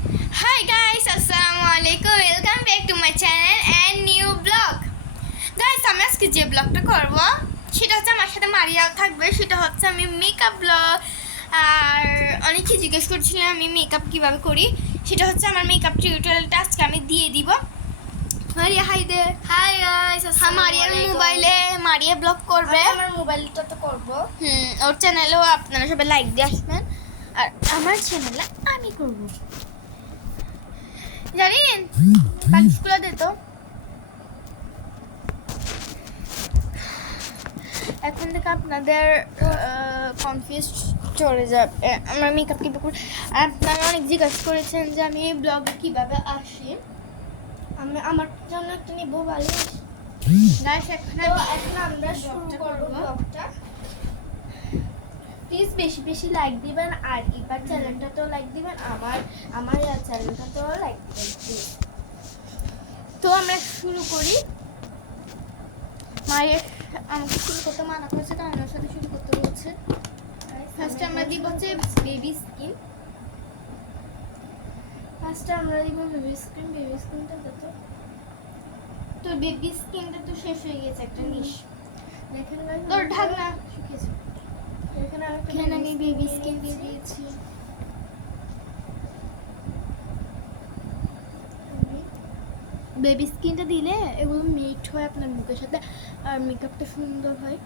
Hi guys, Assalamualaikum. Welcome back to my channel and new vlog. Guys, আমি আজকে যে ব্লগটা করব সেটা হচ্ছে আমার সাথে মারিয়া থাকবে। সেটা হচ্ছে আমি মেকআপ ব্লগ। আর অনেকে জিজ্ঞেস করছিলেন আমি মেকআপ কিভাবে করি। সেটা হচ্ছে আমার মেকআপ টিউটোরিয়ালটা আজকে আমি দিয়ে দিব। মারিয়া হাই দে। হাই গাইস, হ্যাঁ, মারিয়ার মোবাইলে মারিয়া ব্লগ করবে। আমার মোবাইলটা তো করব। ওর চ্যানেলেও আপনারা সবাই লাইক দিয়ে আসবেন। আর আমার চ্যানেলে আমি করব। জানেন পাখিগুলো দে তো। এখন থেকে আপনাদের কনফিউজ চলে যাবে আমার মেকআপ কীভাবে করি। আর আপনারা অনেক জিজ্ঞাসা করেছেন যে আমি এই ব্লগে কীভাবে আসি। আমি আমার জন্য একটা নিব বালিশ। গাইস এখন আমরা শুরু করব ব্লগটা। প্লিজ বেশি বেশি লাইক দিবেন আর এবার চ্যানেলটাতেও লাইক দিবেন, আমার চ্যানেলটাতেও লাইক দিবেন প্লিজ। তো আমরা শুরু করি। মায়ের আমাকে শুরু করতে মানা করেছে, কারণ আমার সাথে শুরু করতে বলছে। ফার্স্টে আমরা দিব হচ্ছে বেবি স্কিন। ফার্স্টে আমরা দিব বেবি স্কিনটা কত? তো বেবি স্কিনটা তো শেষ হয়ে গেছে, একটা নিশ দেখেন গাইস, তোর ঢাকনা শুকিয়েছে। এখানে আমি বেবি স্কিন দিয়ে দিয়েছি। বেবি স্কিনটা দিলে এগুলো মিট হয় আপনার মুখের সাথে, আর মেকআপটা সুন্দর হয়।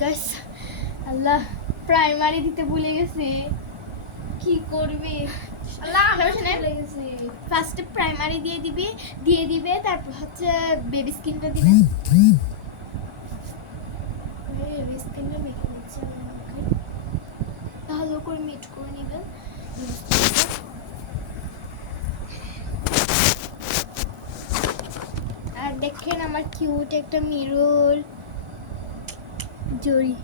গাইস আল্লাহ, প্রাইমারি দিতে ভুলে গেছি। কি করবি? আল্লাহ আমি ভুলে গেছি। ফার্স্টে প্রাইমারি দিয়ে দিবে, তারপর হচ্ছে বেবি স্কিনটা দিবে। বেবি স্কিনটা মেখে নিচ্ছি আমি মুখে। ভালো করে মিট করে নেবেন। আর দেখেন আমার কিউট একটা মিরর জড়ি।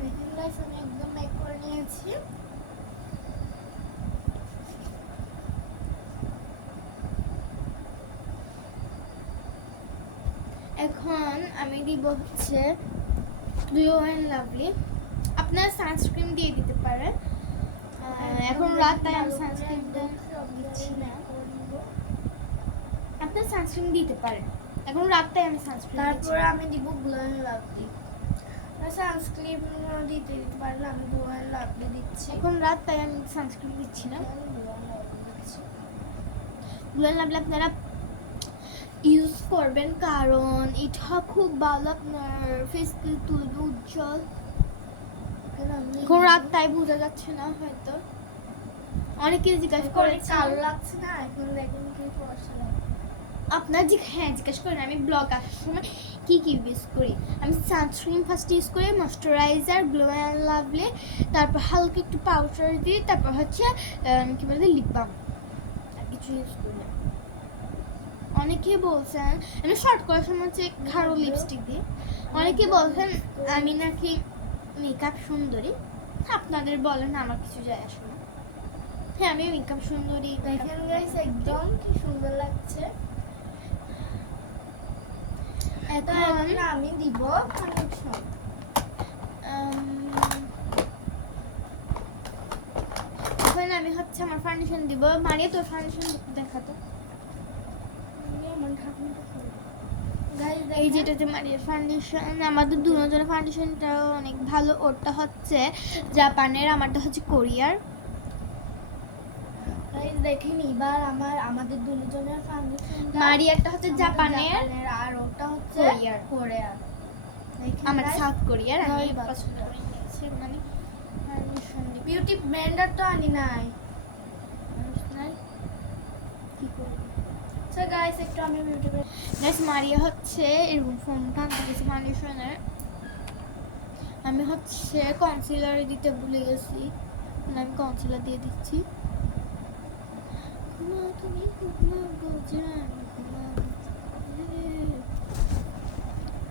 দেখেন গাইস, আমি একদম মেক করে নিয়েছি। এখন আমি দিব হচ্ছে গ্লো অ্যান্ড লাভলি। আপনারা সানস্ক্রিন দিয়ে দিতে পারেন। এখন রাত তাই আমি সানস্ক্রিন দিচ্ছি না। আপনার সানস্ক্রিন দিতে পারেন। এখন রাতটাই আমি সানস্ক্রিন দিচ্ছি। তারপরে আমি দিব গ্লো অ্যান্ড লাভলি। সানস্ক্রিন দিতে পারলে আমি গ্লো অ্যান্ড লাভলি দিচ্ছি। এখন রাত তাই আমি সানস্ক্রিন দিচ্ছি না। গ্লো অ্যান্ড লাভলি দিচ্ছি। গ্লো অ্যান্ড লাভলি আপনারা ইউজ করবেন, কারণ এটা খুব ভালো আপনার ফেসকে তুলবে উজ্জ্বল। এখন রাত তাই বোঝা যাচ্ছে না হয়তো। অনেকে জিজ্ঞাসা করে করেছে কালো লাগছে না, এখন দেখুন কি ফর্সা লাগে। আপনার জিজ্ঞাসা করেন আমি ব্লগ আসার সময় কি ইউজ করি। আমি সানস্ক্রিন ফার্স্ট ইউজ করি, ময়শ্চারাইজার, গ্লো অ্যান্ড লাভলি, তারপর হালকা একটু পাউডার দিই, তারপর হচ্ছে কি বলে লিপ বাম। আর কিছু ইউজ করি না। অনেকে বলছেন আমি শর্ট করার সময় হচ্ছে খারো লিপস্টিক দিই। অনেকে বলছেন আমি নাকি মেকআপ সুন্দরী। আপনাদের বলেন, আমার কিছু যায় আসে না। হ্যাঁ, আমি মেকআপ সুন্দরী। দেখেন গাইস, একদম কি সুন্দর লাগছে। এখন আমি দিব ফাউন্ডেশন। এখন আমি হচ্ছে আমার ফাউন্ডেশন দিব। মারিয়া তোর ফাউন্ডেশন দেখাতো। এই যেটা যে মারিয়ার ফাউন্ডেশন, আমাদের দুজনের ফাউন্ডেশনটা অনেক ভালো। ওরটা হচ্ছে জাপানের, আমারটা হচ্ছে কোরিয়ার। দেখেন এবার আমাদের দুজনের ফাউন্ডেশন, মারিয়ারটা হচ্ছে জাপানের আর ওটা হচ্ছে কোরিয়ার। আমার সাউথ কোরিয়ার। আমি ভালোই পছন্দ করে নিয়েছি, মানে ফাউন্ডেশন দিব। বিউটি ব্লেন্ডার তো আনি নাই। কি করব সো গাইস, একটু আমি বিউটি গাইস, মারিয়া হচ্ছে এরকম ফোনটা আনতে গেছে ফাউন্ডেশনের। আমি হচ্ছে কনসিলার দিতে ভুলে গেছি, আমি কনসিলার দিয়ে দিচ্ছি।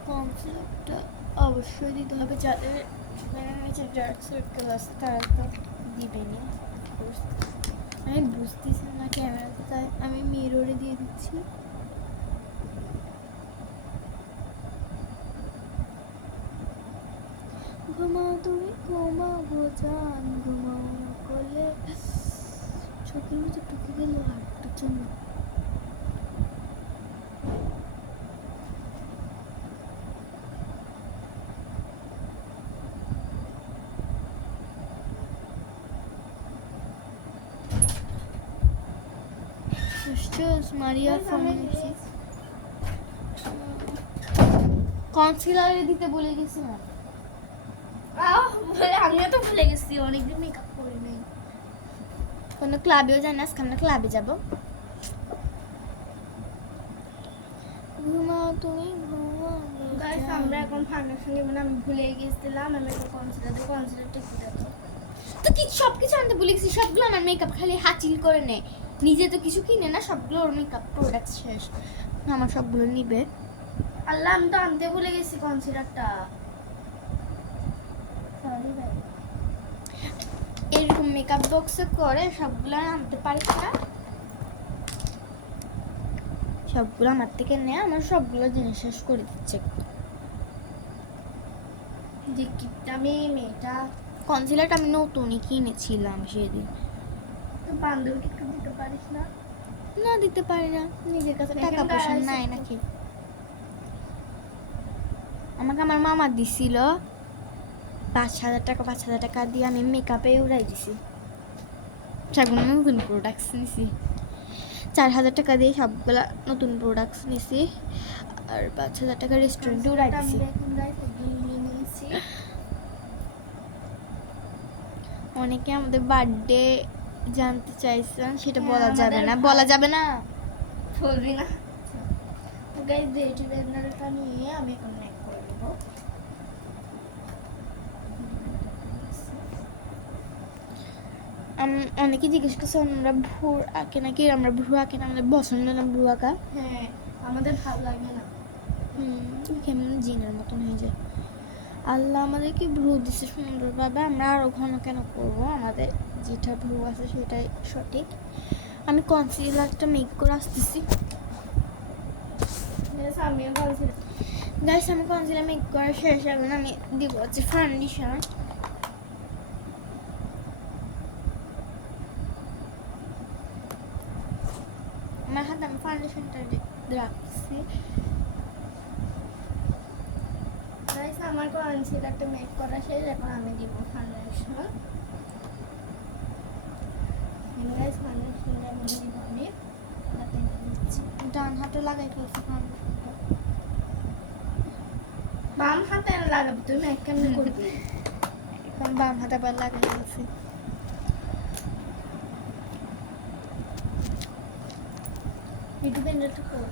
কনসিলারটা অবশ্যই দিতে হবে, যাদের ডার্ক সার্কেল আছে তারা তো দিবেনি। আমি বুঝতেছি না ক্যামেরাতে, তাই আমি মিররে দিয়ে দিচ্ছি। ঘুমাও তুমি ঘুমাও গো জান ঘুমাও কোলে চোখের ভিতর ঢুকে গেল হাতটার জন্য মারিয়া ফোন কনসিলারে দিতে বলে গেছিলাম আমিও তো ভুলে গেছি অনেকদিন মেকআপ করি নাই। কোনো ক্লাবেও যাই না, আজকে আমরা ক্লাবে যাবো। ঘুমাও তুমি ঘুমাও গাইস আমরা এখন ফাউন্ডেশন নিব না, আমি ভুলে গেছিলাম। আমি তো কনসিলারটা কি দেখো তো কি সব কিছু আনতে বলে গেছি, সবগুলো আমার মেকআপ খালি হাচিল করে নেয়, নিজে তো কিছু কিনে না, সবগুলো ওর মেকআপ প্রোডাক্ট শেষ, আমার সবগুলো নিবে। আল্লাহ আমি তো আনতে ভুলে গেছি কনসিলারটা, সরি ভাই। এরকম মেকআপ বক্সে করে সবগুলো আনতে পারিস না, সবগুলো আমার থেকে নেয়, আমার সবগুলো জিনিস শেষ করে দিচ্ছে। যে কিপটা মেয়েটা কনসিলারটা আমি নতুনই কিনেছিলাম সেদিন। তো বান্ধবীকে একটু দিতে পারিস না? না দিতে পারি না, নিজের কাছে দেখেন টাকা পয়সা guys, নাই নাকি। আমাকে আমার মামা দিছিল 5,000 টাকা দিয়ে আমি মেকআপে উড়াই দিছি, সবগুলো নতুন প্রোডাক্টস নিছি। 4,000 টাকা দিয়ে সবগুলা নতুন প্রোডাক্টস নিছি, আর 5,000 টাকা রেস্টুরেন্টে উড়াই দিছি। দেখুন গাইস একদম নিয়ে নিয়েছি। অনেকে আমাদের বার্থডে জানতে চাইছেন, সেটা হ্যাঁ, বলা যাবে আমাদের না, বলা যাবে না। বলবি না। তো গাইস বিউটি ব্লেন্ডারটা নিয়ে আমি এখন মেক করে দেব। অনেকে জিজ্ঞেস করছে আমরা ভ্রু আঁকে নাকি, আমরা ভ্রু আঁকে না, আমাদের পছন্দ না ভ্রু আঁকা। হ্যাঁ আমাদের ভালো লাগে না। কেমন জিনের মতন হয়ে যায়। আল্লাহ আমাদেরকে ভ্রু দিচ্ছে সুন্দরভাবে, আমরা আরও ঘন কেন করবো, আমাদের যেটা ভ্রু আছে সেটাই সঠিক। আমি কনসিলারটা মেক করে আসতেছি। গাইস আমিও কনসিলার গাইস আমি কনসিলার মেক করা শেষ, এখন আমি দিব হচ্ছে ফাউন্ডেশন। আমার হাতে আমি ফাউন্ডেশনটা রাখছি। গাইস আমার কনসিলারটা মেক করা শেষ, এখন আমি দিব ফাউন্ডেশন। গাইস ফাউন্ডেশনটা আমি দিব, আমি হাতে নিচ্ছি। ডান হাতে লাগাই ফেলছি ফাউন্ডেশনটা, বাম হাতে লাগাবি, তুই মেক কেমনে করবি? এখন বাম হাতে আবার লাগাই ফেলছি। বিউটি ব্লেন্ডারটা কর।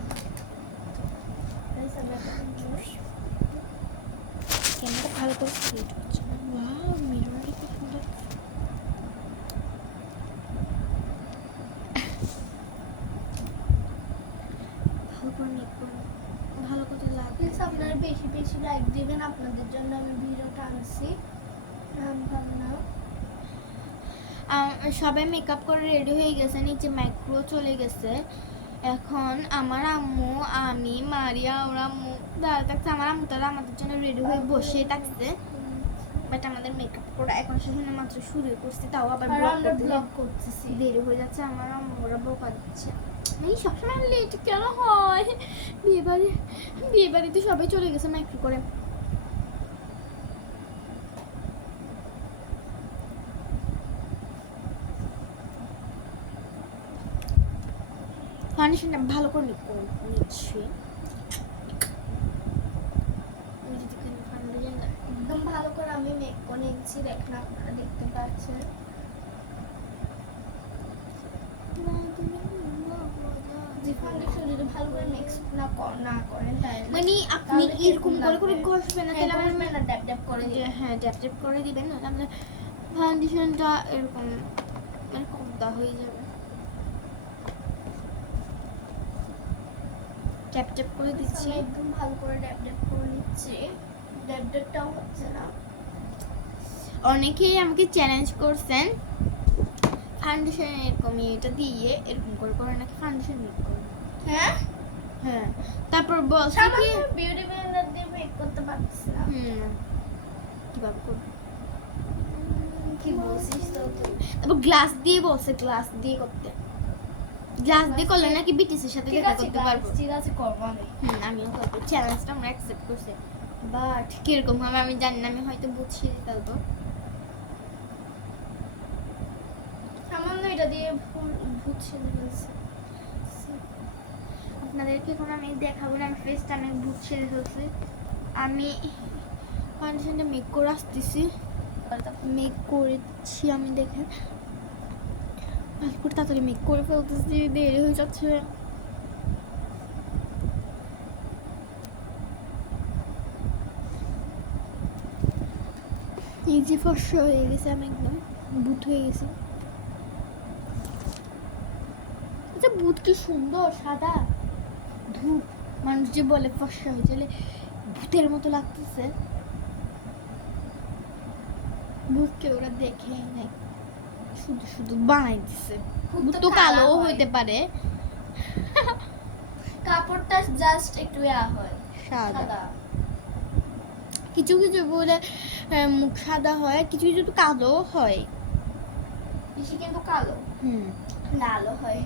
গাইস আমি এখন জুস ক্যামেরা ভালো করে সেট হচ্ছে না। ওয়াও মিররে কি সুন্দর। ভালো করে মেক করুন, ভালো করে লাগবে। প্লিজ আপনারা বেশি বেশি লাইক দিবেন, আপনাদের জন্য আমি ভিডিওটা আনছি। নাম না সবাই মেকআপ করে রেডি হয়ে গেছে, নিচে মাইক্রো চলে গেছে। এখন আমার আম্মু, আমি, মারিয়া, ওরা আম্মু দাঁড়া থাকছে, আমার আম্মু তারা আমাদের জন্য রেডি হয়ে বসে থাকছে। বাট আমাদের মেকআপ করা এখন সেখানে মাত্র শুরু করছি, তাও আবার ব্লগ করতেছি। দেরি হয়ে যাচ্ছে। আমার আম্মুরা বোকা দিচ্ছে, এই সবসময় লেট কেন হয়? বিয়ে বাড়িতে সবাই চলে গেছে মাইক্রো করে। ফাউন্ডেশনটা ভালো করে নিচ্ছি। একদম ভালো করে আমি মেক করে নিচ্ছি, দেখেন আপনারা দেখতে পাচ্ছেন। যে ফাউন্ডেশন যদি ভালো করে মিক্স না করেন তাহলে মানে আপনি এরকম করে করে ঘষবেন না, তাহলে আমার না ড্যাপ ড্যাপ করে দিয়ে। হ্যাঁ ড্যাপ ড্যাপ করে দিবেন, না তাহলে ফাউন্ডেশনটা এরকম এরকম দা হয়ে যাবে। ট্যাপ ট্যাপ করে দিচ্ছি, আমি একদম ভালো করে ড্যাপ ড্যাপ করে নিচ্ছি। ড্যাপ ড্যাপটাও হচ্ছে না। অনেকেই আমাকে চ্যালেঞ্জ করছেন ফাউন্ডেশন এরকম এটা দিয়ে এরকম করে করে নাকি ফাউন্ডেশন মেক করবে। হ্যাঁ হ্যাঁ তারপর বলছি কি বিউটি ব্লেন্ডার দিয়ে মেক করতে পারছি না। কিভাবে করবো। কি বলছিস তো তুই? তারপর গ্লাস দিয়ে বলছে, গ্লাস দিয়ে করতে। গ্লাস দিয়ে করলে নাকি বিটিসের সাথে ঠিক দেখা আছে করতে guys, পারবো। ঠিক আছে করবো আমি। আমিও করবো, চ্যালেঞ্জটা আমরা অ্যাকসেপ্ট করছি, বাট কিরকম হবে আমি জানি না। আমি হয়তো বুঝিয়ে ফেলবো। সামান্য এটা দিয়ে ভূত সেজে ফেলছে। আপনাদেরকে এখন আমি দেখাবো না আমার ফেসটা আমি ভূত সেরে ফেলছি। আমি ফাউন্ডেশনটা মেক করে আসতেছি, মেক করেছি আমি, দেখেন তাড়াতাড়ি মেক করে ফেলতেছি, দেরি হয়ে যাচ্ছে। এই যে ফর্সা হয়ে গেছে, আমি একদম ভূত হয়ে গেছি। আচ্ছা ভূত কি সুন্দর সাদা ধূপ, মানুষ যে বলে ফর্সা হয়ে গেলে ভূতের মতো লাগতেছে। ভূতকে ওরা দেখে নাই, শুধু শুধু বানাই দিছে। ভূত তো কালো হইতে পারে, কাপড়টা জাস্ট একটু ইয়া হয় সাদা। সাদা। কিছু কিছু বলে মুখ সাদা হয়, কিছু কিছু তো কালো হয়। বেশি কিন্তু কালো লালও হয়।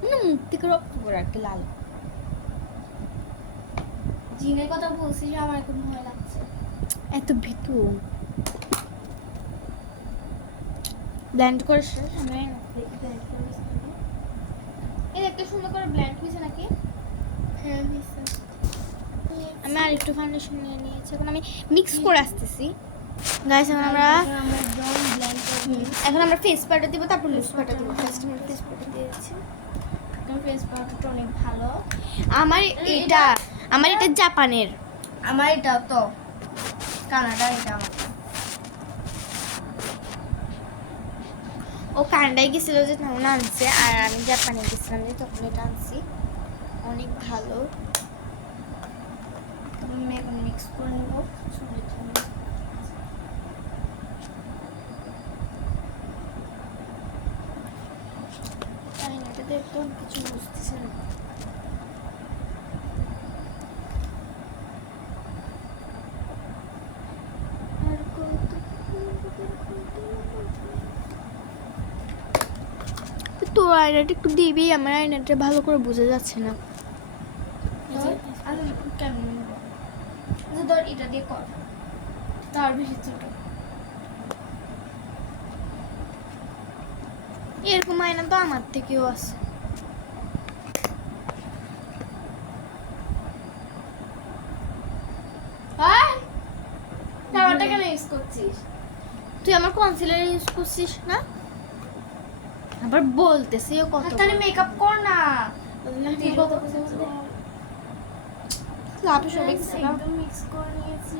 মানে মুখ থেকে রক্ত পড়ে আর কি লাল। জিনের কথা বলছিস, আমার এখন ভয় লাগছে। এত ভীতু ব্ল্যান্ড করে শেষ। আমি দেখি ব্যান্ড করিস এই একটা সুন্দর করে ব্ল্যান্ড হয়েছে নাকি। হ্যাঁ হইছে। আমি আর একটু ফাউন্ডেশন নিয়ে নিয়েছি, এখন আমি মিক্স করে আসতেছি। গাইস এখন আমরা একদম ব্ল্যান্ড করে এখন আমরা ফেস পাউডার দিব, তারপর লুজ পাউডার দিব। ফার্স্ট আমরা ফেস পাউডার দিয়ে দিচ্ছি। একদম ফেস পাউডারটা অনেক ভালো। আমার এটা জাপানের। আমার এটা তো কানাডা, এটা আমার। ও কানাডায় গেছিল যে তখন আনছে, আর আমি জাপানে গেছিলাম যে তখন এটা আনছি। অনেক ভালো। আমি এখন মিক্স করে নেব চুলের জন্য। তাই না, এটাতে একদম কিছু বুঝতেছে না। আর তোর আয়নাটা একটু দিবি, আমার আয়নাটা ভালো করে বোঝা যাচ্ছে না। আমি কেমন নেব? আচ্ছা ধর এটা দিয়ে কর, তার বেশি ছোট। এরকম আয়না তো আমার থেকেও আছে। টাওয়ারটা কেন ইউজ করছিস? তুই আমার কনসিলার ইউজ করছিস না, আবার বলতেছি ও কত তাহলে মেকআপ কর না। তুই কত লাভ সব একদম মিক্স করে নিয়েছি।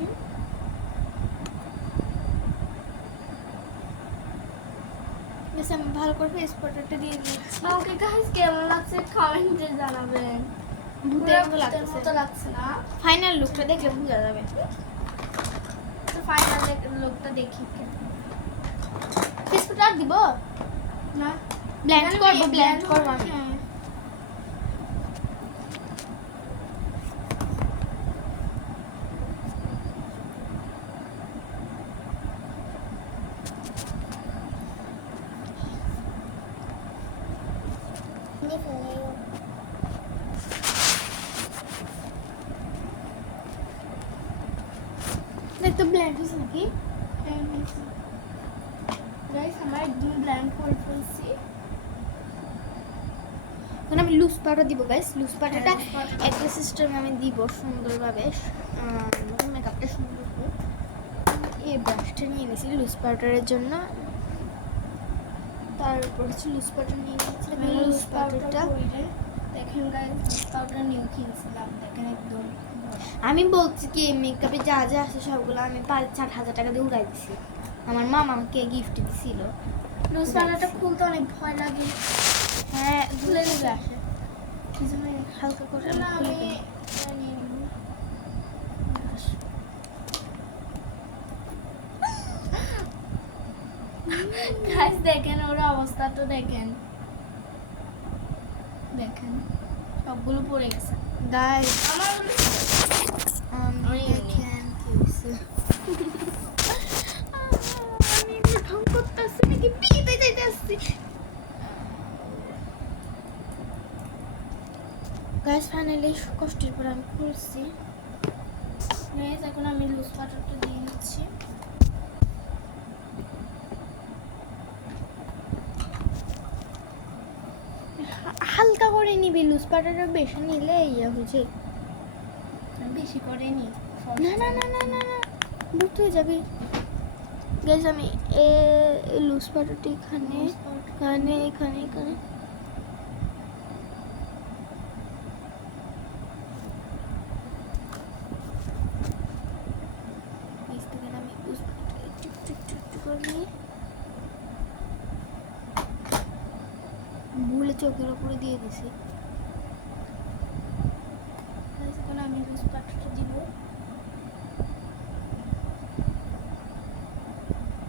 বেশ আমি ভালো করে ফেস পাউডারটা দিয়ে দিয়েছি। আমাকে গাইস কেমন লাগছে কমেন্টে জানাবেন। ভূতের মতো ভূতের লাগতেছে। মতো লাগছে না? ফাইনাল লুকটা দেখলে বোঝা যাবে। তো ফাইনাল লুকটা দেখি। ফেস পাউডার দিব না ব্লেন্ড করব আমি। হ্যাঁ। দেখ তো ব্লেন্ড হয়েছে নাকি। গাইস আমরা একদম ব্ল্যান্ড করে ফেলছি। এখন আমি লুজ পাউডার দিব গাইস। লুজ পাউডারটা loose powder একটা সিস্টেমে আমি দিব সুন্দরভাবে, মেকআপটা সুন্দর হবে। এই ব্রাশটা নিয়ে নিয়েছি লুজ পাউডারের জন্য, তার উপর হচ্ছে লুজ পাউডার নিয়ে নিয়েছি। লুজ পাউডারটা দেখেন গাইস, পাউডার নিউ কিনছিলাম, দেখেন একদম। আমি বলছি কি মেকআপে যা যা আছে সবগুলো আমি 5-4 হাজার টাকা দিয়ে উড়াই দিছি। আমার মামা আমাকে গিফট দিছিল। লুজ পাউডারটা খুলতে অনেক ভয় লাগে। হ্যাঁ খুলে নেবে আসে। কি জন্য হালকা করে না আমি আমি খুলে দিই। এটা নিয়ে নিব। গাইস দেখেন ওর অবস্থাটা দেখেন, দেখেন সবগুলো পড়ে গেছে। গাইস আমার দেখেন কি হয়েছে। কষ্টের পর আমি করছি। গাইস এখন আমি লুজ বাটারটা দিয়ে নিচ্ছি। হালকা করে নিবি, লুজ বাটারটা বেশি নিলে ইয়ে হয়েছে। আমি বেশি করে নিই। না না না না না না, বুঝতে হয়ে যাবি। গাইস আমি লুজ বাটারটা এখানে এখানে এখানে এখানে আমি লুজ বাটারটা একটু একটু একটু একটু করে নিই। ভুলে চোখের উপরে দিয়ে দিছি। গাইস এখন আমি লুজ বাটারটা দিব।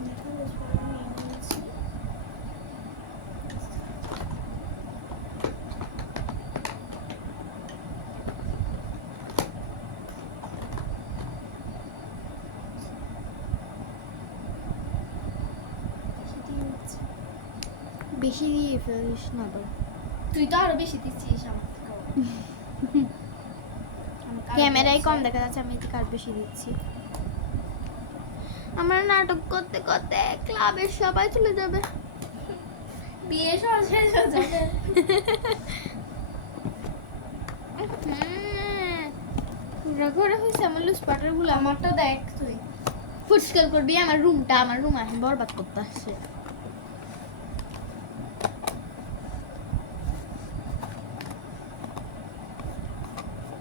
দেখো লুজ বাটার নিয়ে নিয়েছি। বেশি দিয়ে ফেলিস না আবার। তুই তো আরো বেশি দিচ্ছিস আমার থেকেও। ক্যামেরায় কম দেখা যাচ্ছে, আমি এদিকে আর বেশি দিচ্ছি। আমরা নাটক করতে করতে ক্লাবের সবাই চলে যাবে। বিয়ে সব শেষ হয়ে যাবে। ঘরে হয়েছে আমার লুজ বাটার গুলো। আমারটা দেখ তুই। পরিষ্কার করবি আমার রুমটা, আমার রুম এখন বরবাদ করতে আসছে।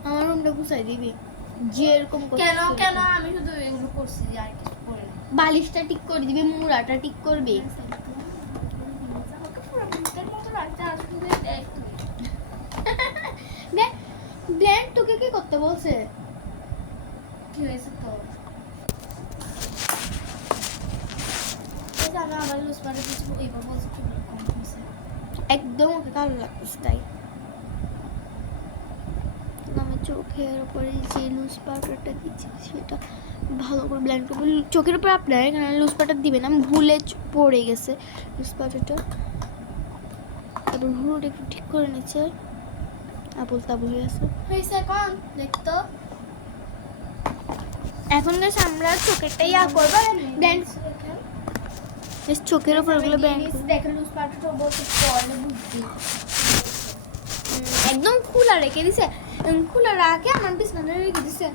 আমার রুমটা গুছাই দিবি যেরকম কেন কেন আমি শুধু এগুলো করছি আর কিছু করি না। বালিশটা ঠিক করে দিবি, মুড়াটা ঠিক করবি। ব্লেন্ড তোকে কি করতে বলছে? কি হয়েছে তো? আমি আবার লুজ বাটার কিছু এইবার বলছি কি কম হয়েছে। একদম ওকে ভালো লাগতেছে তাই। আমি চোখের উপরে যে লুজ পাউডারটা দিচ্ছি সেটা ভালো করে ব্লেন্ড করবো। চোখের উপর আপনার এখানে লুজ পাউডার দিবেন, আমি ভুলে পড়ে গেছে লুজ পাউডারটা। তারপর ভুলটা একটু ঠিক করে নিচ্ছে, আবল তাবল হয়ে গেছে। হয়েছে কোন দেখতো। এখন গেছে আমরা চোখেরটা ইয়া করবো, ব্লেন্ড চোখের উপর ওগুলো ব্লেন্ড দেখেন লুজ বাটারটা বলতে পড়লে বুঝবি। একদম খোলা রেখে দিছে, খোলা রাখে আমার বিছানা রেখে দিছে।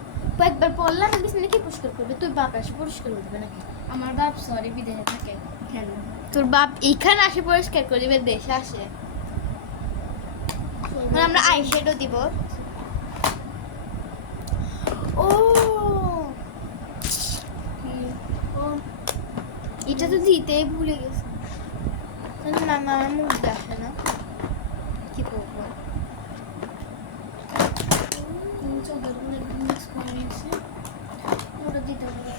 একবার পড়লাম বিছানা কি পরিষ্কার করবে? তুই বাপ আসে পরিষ্কার করবে নাকি? আমার বাপ সরি বিদেশে থাকে। কেন? তোর বাপ এখানে আসে পরিষ্কার করে দিবে, দেশে আসে। মানে আমরা আইশ্যাডো দিব। ও এটা তো দিতেই ভুলে গেছে। তাহলে মামা আমার মুখ দেখে না, কি করবো? চোখগুলো মিক্স করে নিয়েছি। ওটা দিতে হবে।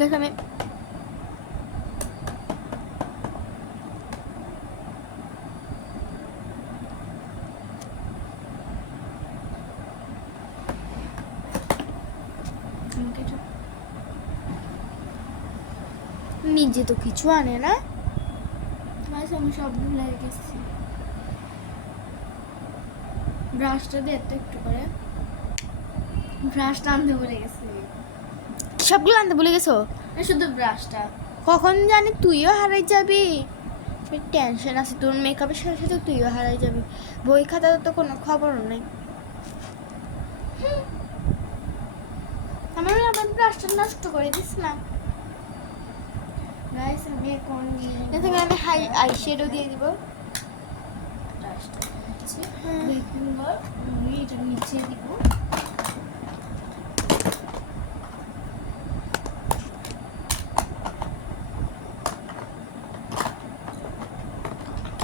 দেখ আমি নিজে তো কিছু আনে না। আমি সব ভুলে গেছি। ব্রাশটা দে তো একটু করে। ব্রাশটা আনতে ভুলে গেছি। সবগুলো আনতে ভুলে গেছো? শুধু ব্রাশটা। কখন জানি তুইও হারাই যাবি। টেনশন আছে তোর, মেকআপের সাথে সাথে তুইও হারাই যাবি। বই খাতা তো কোনো খবরও নেই। আমার আবার ব্রাশটা নষ্ট করে দিস না। গাইস আমি এখন এখানে আমি আইশ্যাডো দিয়ে দিব। ব্রাশটা দিচ্ছি। দেখুন আমি এটা নিচে দিব।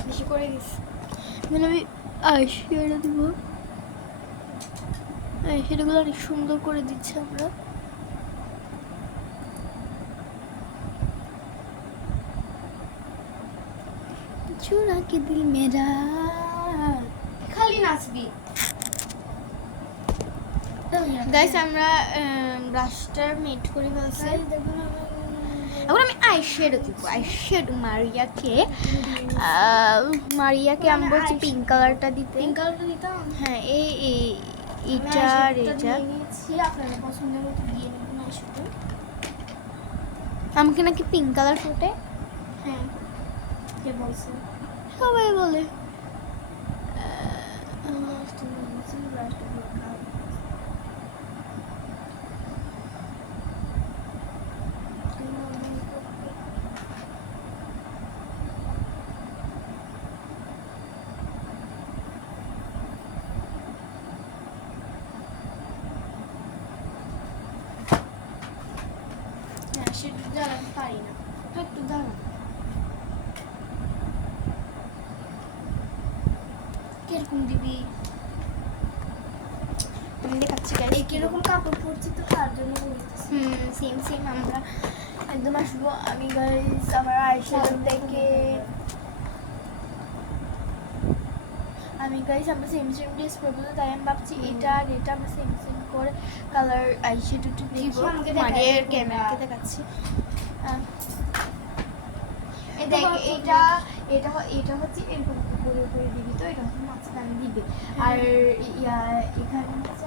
বেশি করে দিস। এখানে আমি আইশ্যাডো দিব। আইশ্যাডোগুলো অনেক সুন্দর করে দিচ্ছি আমরা। चुरा के दिल मेरा খালি নাচবি। গাইস আমরা ব্রাশটা মেট করে ফেলছি। এখন আমি আইশ্যাডো দিব, আইশ্যাডো মারিয়াকে আমি বলছি পিঙ্ক কালারটা দিতে। পিঙ্ক কালারটা দিতাম। হ্যাঁ এইটা আর এটা নিয়েছি, আপনারা পছন্দের মতো দিয়ে নেবেন আইশ্যাডো। আমাকে নাকি পিঙ্ক কালার ফোটে। হ্যাঁ, কে বলছে? সবাই বলে। সেটা জ্বালাতে পারি না, একটু দাঁড়ান। কিরকম দিবি? আমি দেখাচ্ছি এই কিরকম কাপড় পরছি তো তার জন্য বলতেছি। সেম আমরা একদম আসবো। আমি গাইস আমার আইশ্যাডো থেকে আমরা সেম ড্রেস পরবো, তো তাই আমি ভাবছি এটা আর এটা আমরা সেম করে কালার আইশ্যাডোটা দিব। আমাকে মারিয়ার দেখাই, ক্যামেরাকে দেখাচ্ছি। এটা এটা হচ্ছে এরকম করে দিবি, তো এটা হচ্ছে মাঝখানে দিবে। আর এখানে হচ্ছে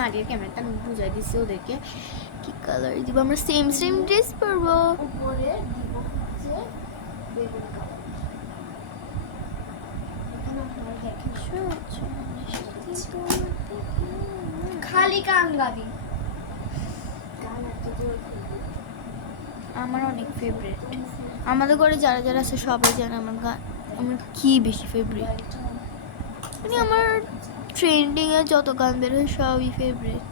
মারিয়ার ক্যামেরাটা আমি বুঝাই দিচ্ছি ওদেরকে কি কালার দিব। আমরা সেম ড্রেস পরবো। উপরে দিব হচ্ছে বেগুনি কালার। এখানে আপনারা দেখেন খালি গান গাবি। গান এত জোর আমার অনেক ফেভারিট। আমাদের ঘরে যারা যারা আছে সবাই জানে আমার কি বেশি ফেভারিট। মানে আমার ট্রেন্ডিংয়ে যত গান বের হয় সবই ফেভারিট।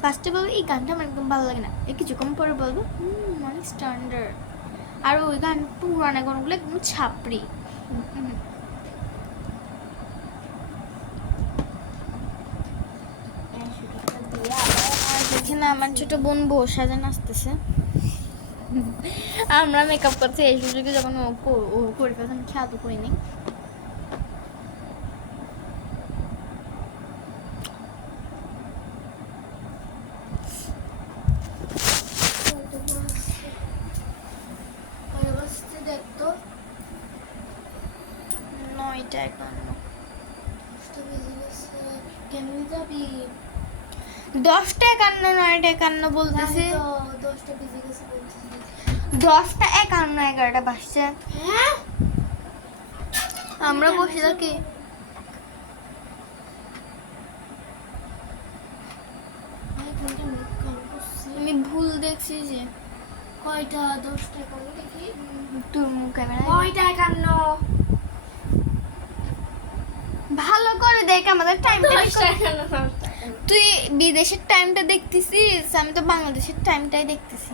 ফার্স্টে বলবো এই গানটা আমার একদম ভালো লাগে না, এই কিছুক্ষণ পরে বলবো অনেক স্ট্যান্ডার্ড। আর ওই গান পুরানো গানগুলো একদম ছাপড়ি। আর এখানে আমার ছোট বোন বউ সাজে নাচতেছে। আমরা মেকআপ করছি এই সুযোগে, যখন ও করে ফেলছে আমি খেয়াল তো করিনি। দেখতো 9টা 51 কেমন যাবি? 10টা 51 9টা 51 বলতেছে। 10টা বেজে গেছে বলছিস। 10টা 51 11টা বাজছে। হ্যাঁ, আমরা বসে থাকি। আমি ভুল দেখছি যে কয়টা? 10টা কত দেখি? তোর ক্যামেরা কয়টা 51? ভালো করে দেখ আমাদের টাইমটা। 10টা 51। তুই বিদেশের টাইমটা দেখতেছিস, আমি তো বাংলাদেশের টাইমটাই দেখতেছি।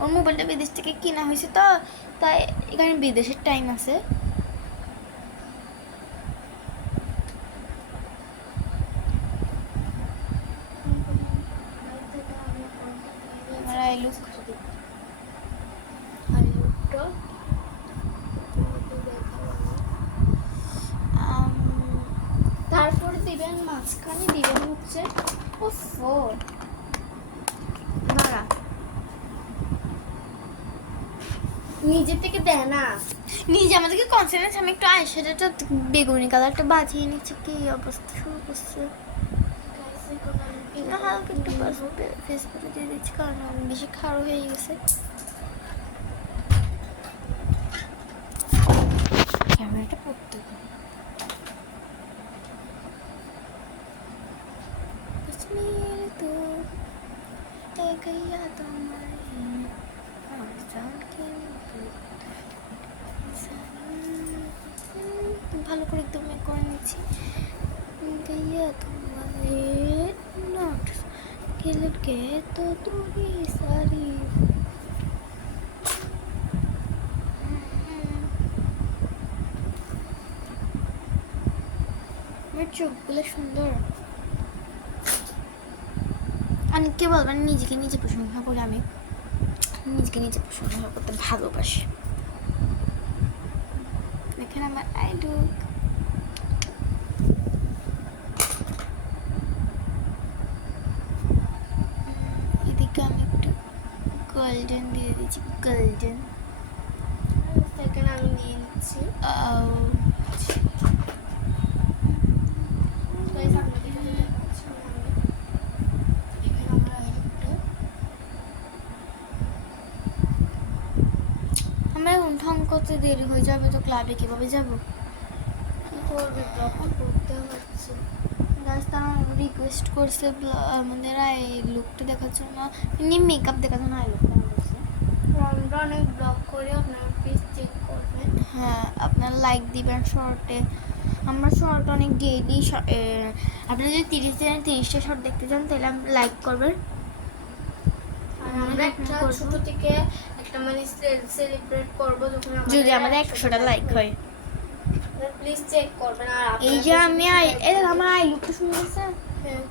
ওর মোবাইলটা বিদেশ থেকে কিনা হয়েছে, তো তাই এখানে বিদেশের টাইম আছে। আমার আই লুক তারপরে দিবেন মাঝখানে দিবেন হচ্ছে ওফো দাঁড়া, নিজে থেকে দেয় না। নিজে আমাদেরকে কনসেন্ট্রেট। আমি একটু আইশ্যাডোটা বেগুনি কালারটা বাজিয়ে নিচ্ছে। কি অবস্থা শুরু করছে। হালকা একটু ফেসবুকে দিয়ে দিচ্ছি, কারণ আমি বেশি খাড়ো হয়ে গেছে। ক্যামেরাটা পড়তে ভালো করে একদম করে নিচ্ছি। गैया तुम्हारे नोट खिल के तो तू ही सारी। আমার চোখগুলো সুন্দর। অনেকে বলবেন নিজেকে নিজে প্রশংসা করি। আমি নিজেকে নিজে প্রশংসা করতে ভালোবাসি। দেখেন আমার আই লুক। গোল্ডেন দিয়ে দিচ্ছি, গোল্ডেন। সেকেন্ড আমি নিয়ে নিচ্ছি। Guys, আপনাদের সাথে দেখাচ্ছি আমি। এখানে আমার আইডিটা। আমরা এখন ঢং করতে দেরি হয়ে যাবে তো ক্লাবে কিভাবে যাব? কি করবে, ব্লগ করতে হচ্ছে। গাইস তারা রিকোয়েস্ট করছে আমাদের আই লুকটা দেখার জন্য, মেকআপ দেখার জন্য আই লুকটা করছে। আমরা অনেক ব্লগ করে আপনারা প্লিজ চেক করবেন। হ্যাঁ, আপনারা লাইক দিবেন শর্টে। আমরা শর্ট অনেক ডেইলি, আপনারা যদি 30টা শর্ট দেখতে চান তাহলে লাইক করবেন। আর আমরা একটা ছোট থেকে একটা মানে সেলিব্রেট করব যখন যদি আমাদের 100টা লাইক হয়। প্লিজ চেক করবেন। আর এই যে আমি আমার আই লুকটা সুন্দর আছে। হ্যাঁ,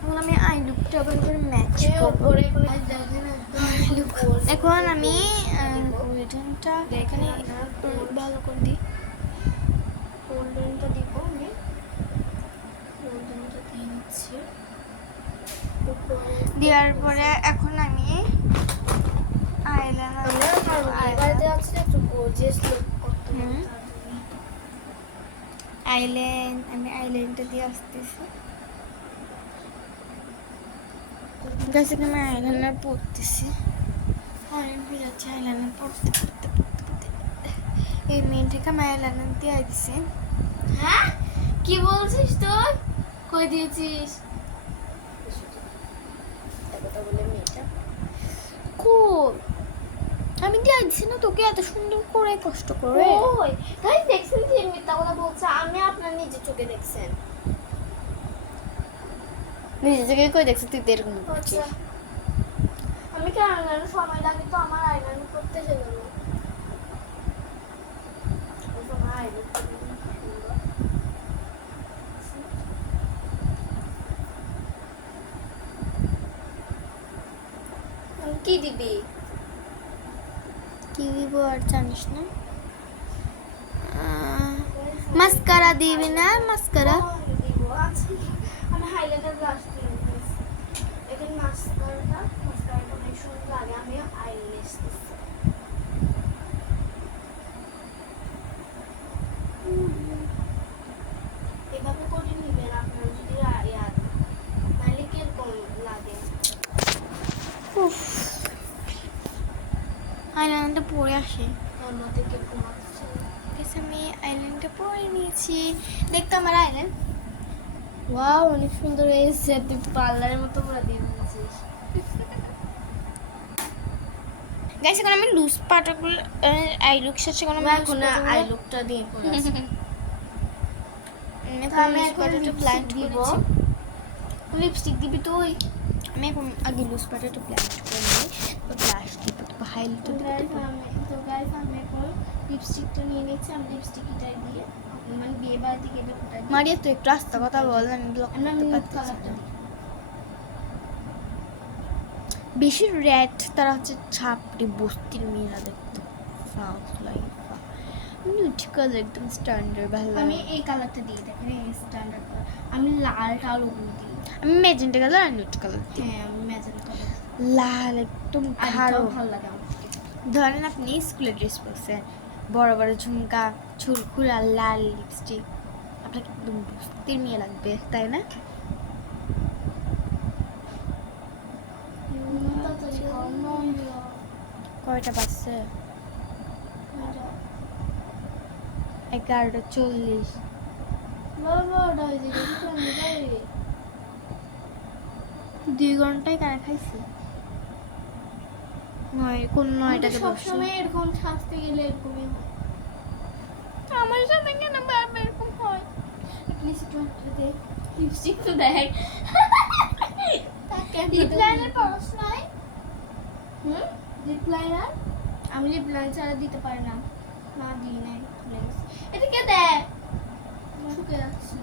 এখন আমি আই লুকটা আবার ম্যাচ এই করব। উপরে কোনো দেখেন একদম এখন আমি গোল্ডেনটা এখানে ভালো করে দিই। গোল্ডেনটা দিব আমি। গোল্ডেনটা দিয়ে নিচ্ছি। দেওয়ার পরে এখন আমি আইলাইনার আমরা বাড়িতে আছে একটু গর্জিয়াস লুক করতে হবে হুম। তার জন্য। আমি আইলাইনটা দিয়ে আসতেছি। গাছ আমি আইলাইনার পড়তেছি, অনেক হয়ে যাচ্ছে আইলাইনার পড়তে পড়তে পড়তে পড়তে। এই মেয়েটাকে আমি আইলাইনার দিয়ে দিছি। হ্যাঁ, কি বলছিস তুই? কই দিয়েছিস? কথা বলে মেয়েটা কোন আমি দিয়ে দিছি না তোকে এত সুন্দর করে কষ্ট করে। ওই তাই দেখছেন যে মিথ্যা কথা বলছে, আমি আপনার নিজের চোখে দেখছেন। নিজে থেকে কই দেখছি তুই তো এরকম করছিস। আচ্ছা, আমি কি আইলাইনার সময় লাগে তো আমার আইলাইনার করতে গেল না। ওই সময় আইলাইনার করতে গেলে সুন্দর। কি দিবি? কি দিব আর জানিস না? মাস্কারা দিবি না? মাস্কারা দিব। আচ্ছা, আমি হাইলাইটার ব্রাশ দিয়ে নিতেছি। এখানে মাস্কারাটা অনেক সুন্দর লাগে। আমি আইল্যাশ দিচ্ছি। এভাবে করে নিবেন আপনারা যদি ইয়াদ নাহলে কিরকম লাগে। আইল্যান্ডটা পরে আসে। ওর মধ্যে কিরকম আসছে। আমি আইল্যান্ডটা পরে নিয়েছি। দেখতো আমার আইল্যান্ড ওয়াও, অনেক সুন্দর হয়েছে। তুই পার্লারের মতো পুরো দিয়ে দিয়েছিস। গাইস এখন আমি লুজ পাটাগুলো আই লুক শেষে কোনো এখন আই লুকটা দিয়ে পরে আছে। আমি এখন প্ল্যান্ট দিব। দিব। লিপস্টিক দিবি তুই? আমি এখন আগে লুজ পাটাটা প্ল্যান্ট করে নিই, তো ব্লাশ দিব, তো হাইলাইট তো দিব। গাইস আমি এখন লিপস্টিকটা নিয়ে নিচ্ছি। আমি লিপস্টিকটা দিয়ে মানে বিয়ে বাড়িতে গেলে ওটা দিয়ে মারিয়া তুই একটু রাস্তা কথা বল, আমি ব্লক আমরা করতে নুড পারতেছি কালারটা না। দিই। বেশি রেড তারা হচ্ছে ছাপড়ি বস্তির মেয়েরা দেখতে নিউড কালার একদম স্ট্যান্ডার্ড ভালো আমি লাগে। এই কালারটা দিয়ে দেখেন, এই স্ট্যান্ডার্ড কালার। আমি লালটা আরো দিই। আমি মেজেন্টা কালার আর নিউড কালার দিই। হ্যাঁ, আমি ম্যাজেন্টা কালার লাল একদম আর গাঢ়। এটাও ভালো লাগে আমার। ধরেন আপনি স্কুলের ড্রেস পরছেন, বড় বড় ঝুমকা, চুলকুলা, লাল লিপস্টিক, আপনাকে একদম বস্তির মেয়ে লাগবে, তাই না? কয়টা বাজছে? 11:40। বাবা ওটা হয়ে যাবে। 2 ঘন্টায় কারা খাইছি? কোন 9টাতে বসছি। সবসময় এরকম সাজতে গেলে এরকমই হয়। আমার সাথে কেন বারবার এরকম হয়? প্লিজ একটু দেখ, লিপস্টিক তো দেখ। লিপ লাইনার পরশ নাই? লিপ লাইনার আমি লিপ লাইনার ছাড়া দিতে পারি না। না দিই নাই, প্লিজ এদিকে দেখ, শুকে যাচ্ছে।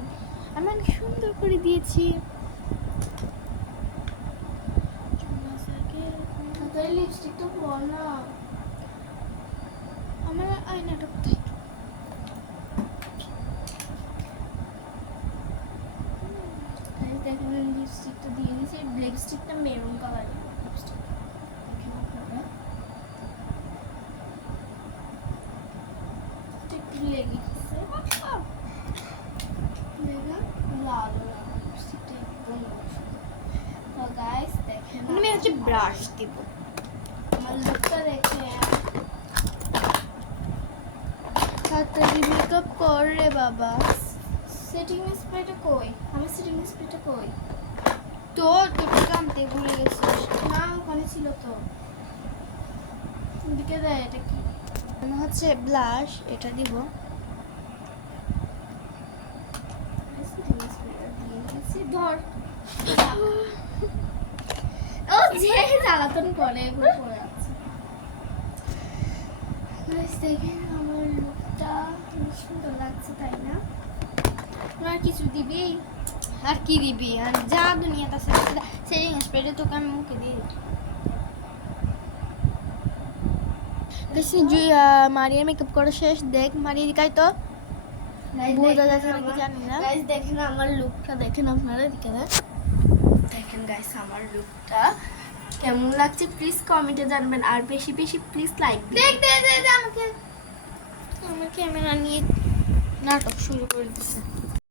আমি অনেক সুন্দর করে দিয়েছি। তোর লিপস্টিক তো পর না। আমার আয়নাটা কোথায়? দেখেন লিপস্টিকটা দিয়ে দিয়েছি। লিপস্টিকটা মেরুন কালারের লিপস্টিক। গেছে লাল লিপস্টিকটা একদম তো গাইস দেখেন আমি হচ্ছে ব্রাশ দিব। আমার লুকটা দেখে তাড়াতাড়ি মেকআপ কর রে বাবা। সেটিং স্প্রেটা কই আমার সেটিং স্প্রেটা কই তোর কামতে ভুলে গেছিস। না ওখানে ছিল তো দিকে দেয় এটা কি আমি হচ্ছে ব্লাশ এটা দিব। সেটিং স্প্রেটা দিয়ে দিয়েছি ধর ও যে জ্বালাতন করে এগুলো পরে আছে গাইস দেখেন আমার লুকটা সুন্দর লাগছে তাই না তোমার কিছু দিবি আর কি দিবি আর যা দুনিয়াতে আছে সেটিং স্প্রেটা তোকে আমি মুখে দিয়ে দিই। দেখছি মারিয়ার মেকআপ করা শেষ। দেখ মারিয়া দিকাই তো বোঝা যাচ্ছে নাকি জানি না। গাইস দেখেন আমার লুকটা দেখেন আপনারা এদিকে দেখেন গাইস আমার লুকটা কেমন লাগছে প্লিজ কমেন্টে জানাবেন আর বেশি বেশি প্লিজ লাইক দেখ দে দে দে আমাকে আমার ক্যামেরা নিয়ে নাটক শুরু করে দিছে।